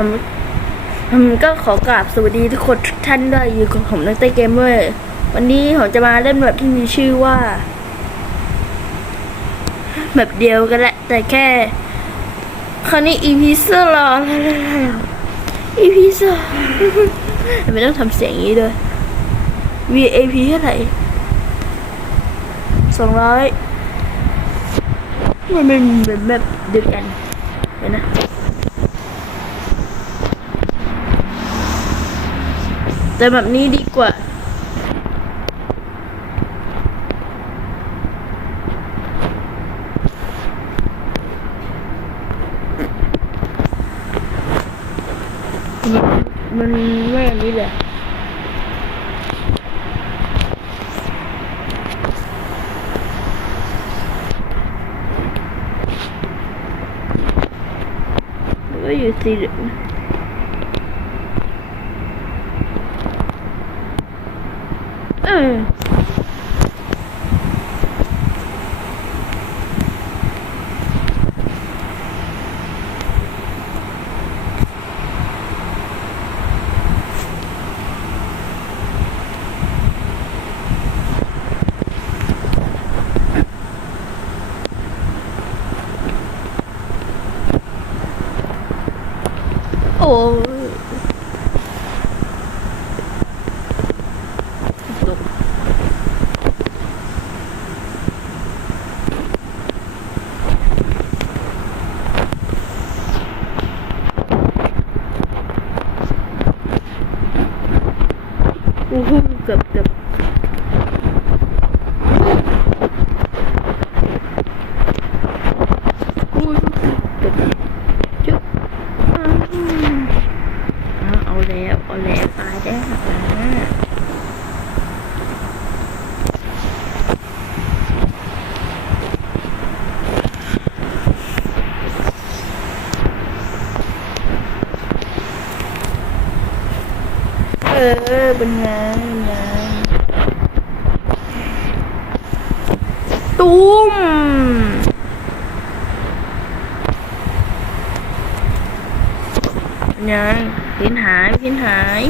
ผมผมก็ขอกราบสวัสดีทุกคนทุกท่านด้วยอยู่กับผมนักเตะเกมเมอร์วันนี้ผมจะมาเล่นแบบที่มีชื่อว่า แบบเดียวกันแหละ แต่แค่ คราวนี้ EP สลอ EP สองไม่ต้องทำเสียงอย่างนี้ด้วย VAP เท่าไหร่สองร้อยมันเป็นแบบแบบเดียวกันเห็นนะ แต่แบบนี้ดีกว่ามันมันไม่อันนี้เลยหรือว่าอยู่สีเหลืองเออโอ้ยตกโอ้โหเกือบเกือบอุ้ยเกือบจุ๊บอ้าวเอาเอาแล้วเอาแล้วตายแล้วอ่าเออเป็นไงเป็นไงตุ้ม ยังพินหายพินหาย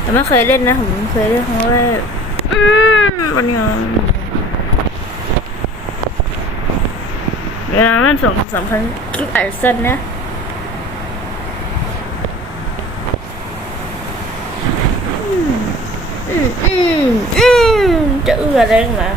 แต่ ไม่เคยเล่นนะผมเคยเล่นครั้งแรกอืมวันนี้เวลามันสองสามครั้งคลิปอัดสั้นนะอืมอืมอืมจะเอื้ออะไรนักหนา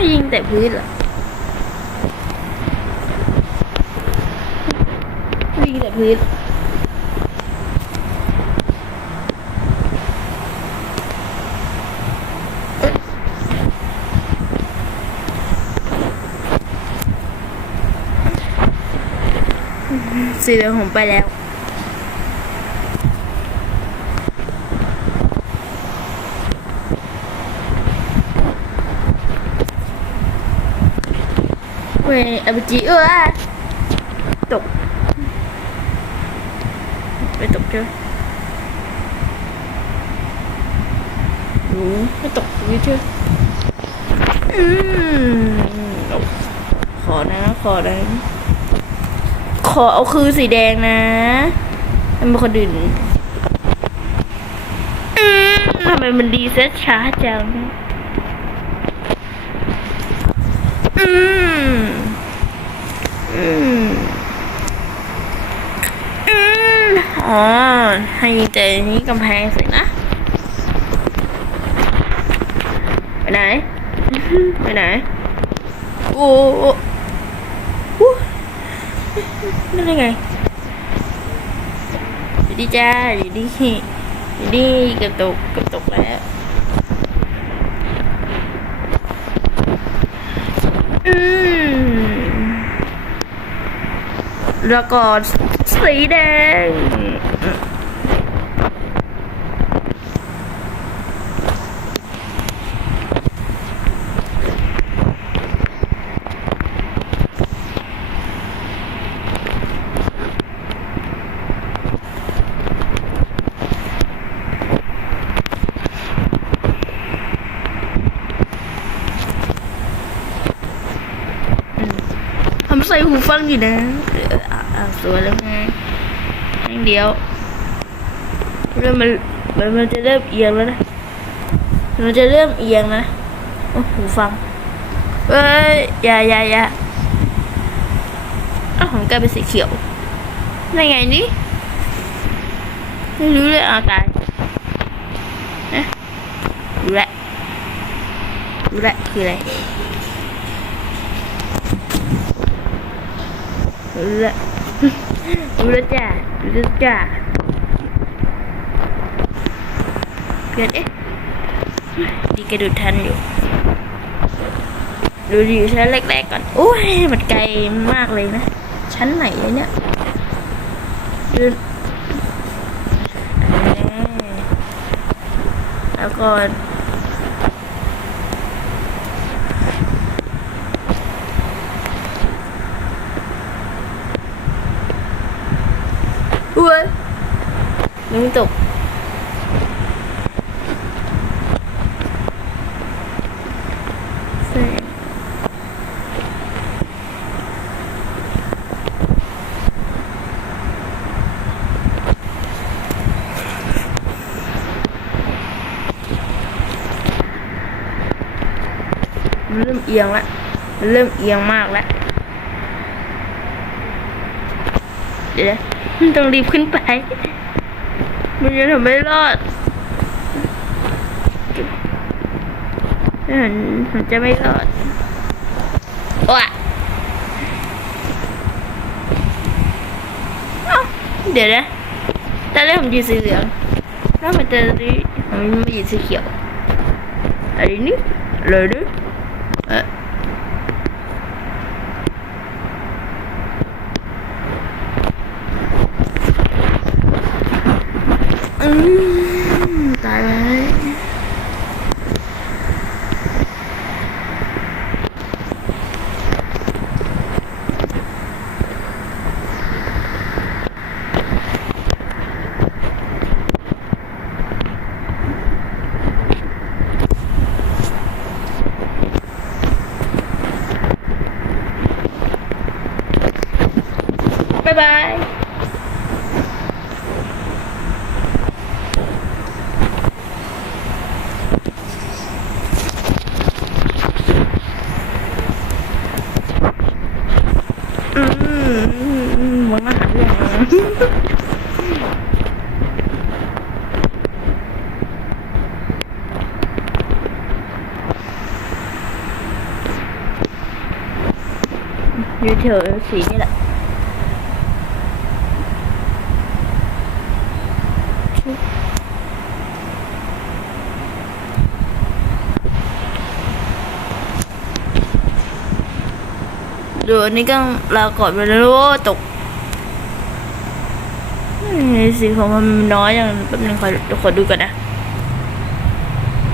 ให้ยิงแต่พื้นเหรอยิงแต่พื้นสีเหลืองผมไปแล้ว เอาไปจีเออตก ไปตกเจอหนูไม่ตกอยู่เจออืมอขอนะ ขอนะ ขอเอาคือสีแดงนะมันเป็นคนอื่นทำไมมันดีเซตช้าจัง อืม อืมอืมอ๋อให้ยิงแต่นี้กำแพงสินะ ไปไหน ไปไหน โอ้โอ้นั่นได้ไงอยู่ดีจ้าอยู่ดีอยู่ดีกับตกกับตกแล้วอืม แล้วก็สีแดง ผมใส่หูฟังอยู่นะ สวยแล้วไงนิดเดียวเริ่มมันมันมันจะเริ่มเอียงแล้วนะมันจะเริ่มเอียงนะโอ้หูฟังเอ้ยอย่าอย่าอย่าอ้าวของกลายเป็นสีเขียวได้ไงนี่ไม่รู้เลยอาการเอ๊ะรู้แหละรู้แหละคืออะไรรู้แหละ รู้แล้วจ้ารู้แล้วจ้าเปลี่ยนเอ๊ะดีกระดูดทันอยู่ ดูดีชั้นแรกๆก่อนโอ้ยมันไกลมากเลยนะ ชั้นไหนเนี่ยดูแล้วก็อ้วน นึกตกแสงมันเริ่มเอียงแล้วเริ่มเอียงมากแล้ว เดี๋ยวต้องรีบขึ้นไป มันจะทำไม่รอดมันมันจะไม่รอดว้าเดี๋ยวนะตอนแรกผมยืนสีเหลืองแล้วมันจะนี้ผมมายืนสีเขียวอะไรนี่เลยดิเอ อืมตายแล้ว บ๊ายบาย อืมมันมาหาเรื่อง อยู่แถวสีนี่แหละเดี๋ยวอันนี้ก็ลาก่อนไปแล้วตกสีของมันน้อยอย่างแป๊บนึงขอขอดูก่อนนะ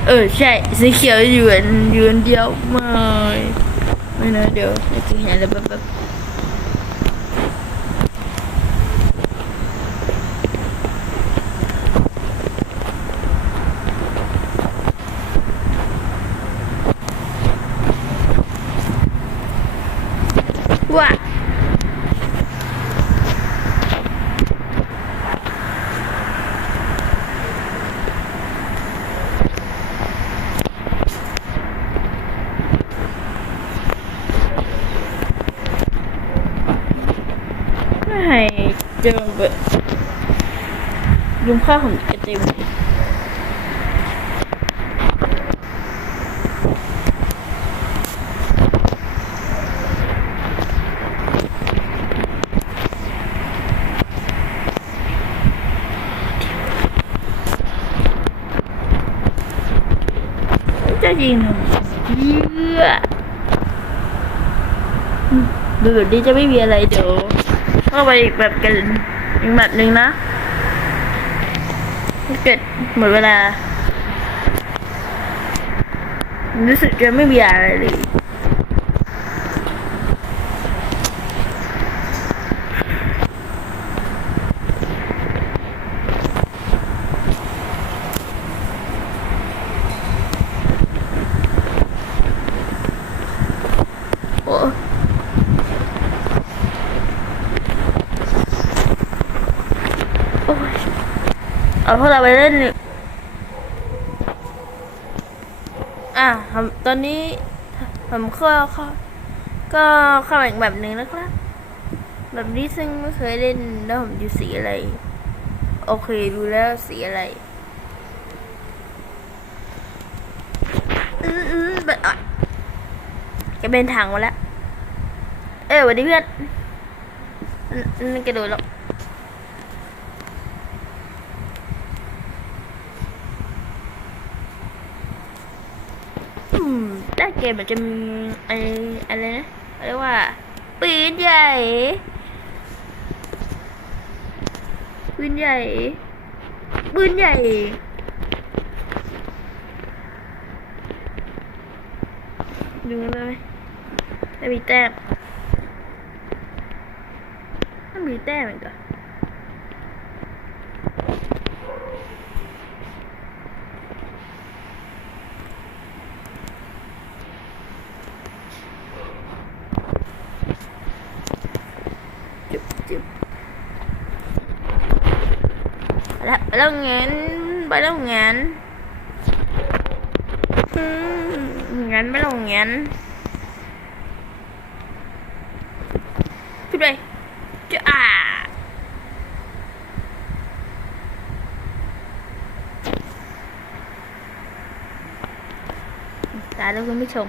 เออใช่สีเขียวอยู่อันอยู่อันเดียวไม่ไม่นะเดี๋ยวจะเห็นแล้วแบบแบบว่าไม่ให้เจอแบบยุงข้าวของกระเต็มจะยิงเพื่ออืมดูแบบนี้จะไม่มีอะไรเดี๋ยว เข้าไปอีกแบบกันอีกแบบหนึ่งนะถ้าเกิดหมดเวลา รู้สึกจะไม่มีอะไรเลยโเอาพวกเราไปเล่นอะตอนนี้ผมก็เข้าก็เข้าอีกแบบหนึ่งนะครับ แบบนี้ซึ่งไม่เคยเล่นแล้วผมอยู่สีอะไร โอเคดูแล้วสีอะไรอืมอืมแบบอะจะเป็นทางมาแล้ว เอ้ยสวัสดีเพื่อนอืมอืมกระโดดแล้ว้เกมมันจะมีอะไรอะไรนะเรียกว่าปืนใหญ่ปืนใหญ่ปืนใหญ่ดูมันได้ไหมไม่มีแต้มไม่มีแต้มอีกเหรอจุ 75 ngàn 75 ngàn. Ngàn 75 ngàn. Chút đây. Chút à ta đâu có biết không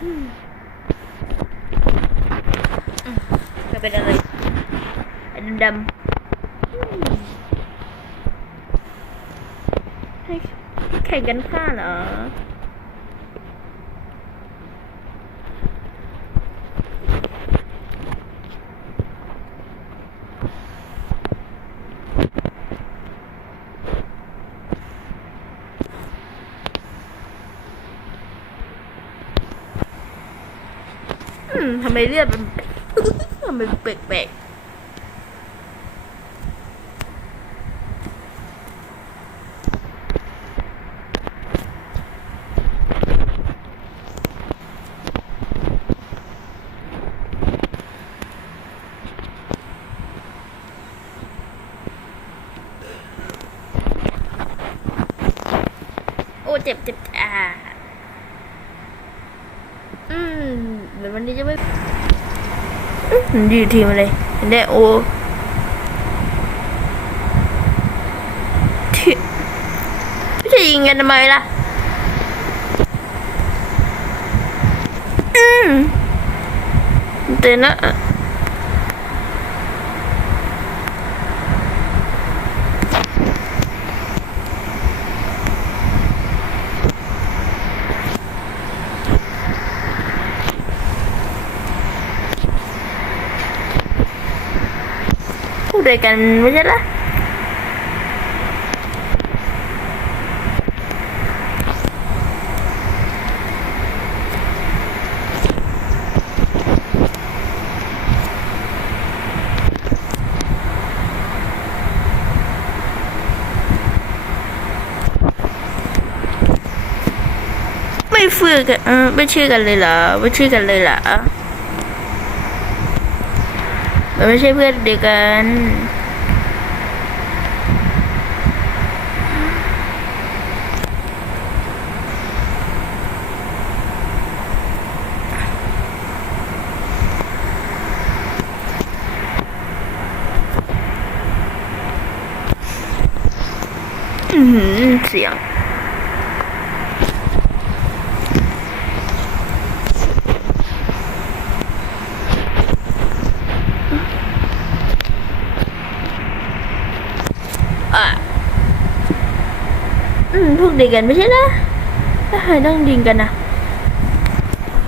Hmm. เป็นอะไรอันดำให้แข่งกันฆ่าเหรอทำไมเลือดมัน ทำไมแปลกๆโอ้เจ็บเจ็บอ่า อืมเหมือนวันนี้จะไม่ อยู่ทีมอะไรเห็นได้โอที่จะยิงกันทำไมล่ะ อืมเต้นนะ พูดด้วยกันไม่ใช่ละไม่ เฟื่อกันเออไม่เชื่อกันเลยเหรอไม่ใช่เพื่อนเดียวกันเสียง อะ อืมพวกเด็กกันไม่ใช่นะถ้าใครต้องดิงกันนะ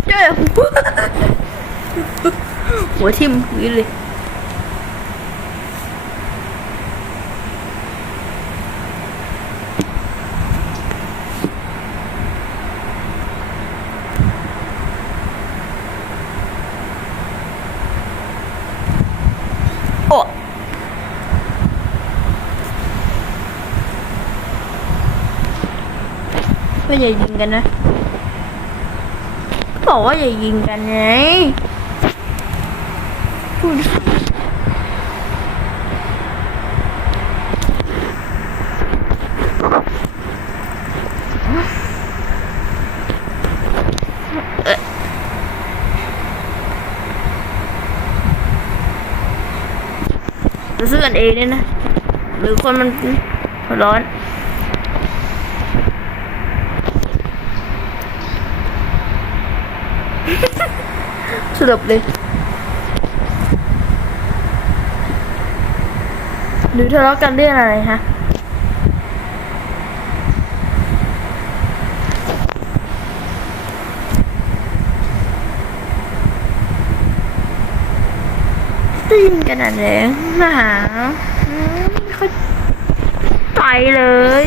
เจ้หัวทิ่มพื้นเลย อย่ายิงกันนะบอกว่าอย่ายิงกันไงพูดเอ๊ะจะซื้อกันเองเนี่ยนะ หรือคนมันร้อน สรุปเลย หรือทะเลาะกันเรื่องอะไรฮะได้ยินกันอะไรนะหาไม่ค่อยไปเลย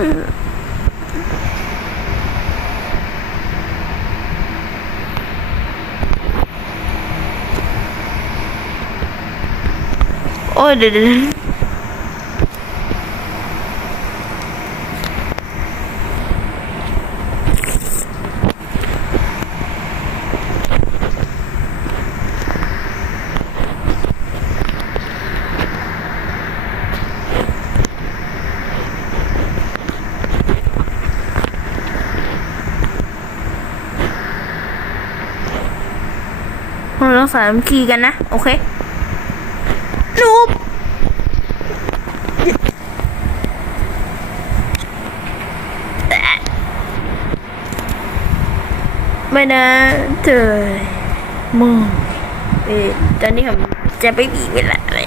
โอ้ยเดี๋ยวเดี๋ยวเราต้อง สามัคคีกันนะ โอเคนูบไม่นะเธอมึงเออตอนนี้ผมจะไปบีเวลาอะไร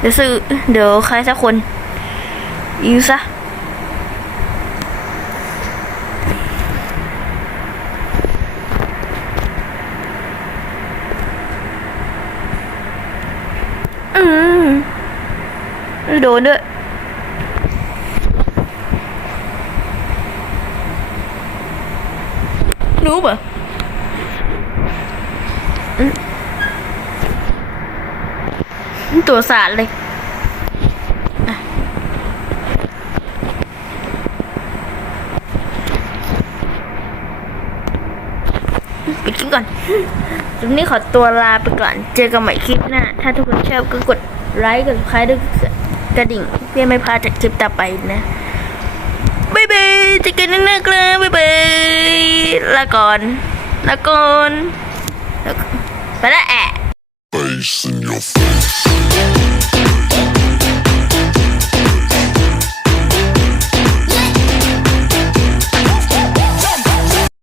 เดี๋ยวซื้อเดี๋ยวใครสักคนยิงซะ อืม โดนด้วยรู้ป่ะอืมตัวสารเลยอะปิดคลิปก่อนวันนี้ขอตัวลาไปก่อน เจอกันใหม่คลิปหน้า ถ้าทุกคนชอบก็กดไลค์กดซับสไครต์ด้วย กระดิ่งเพื่อไม่พลาดจากคลิปต่อไปนะบ๊ายบายจะกันนะครับบ๊ายบายลาก่อนลาก่อนแล้วก็ไปละแอะ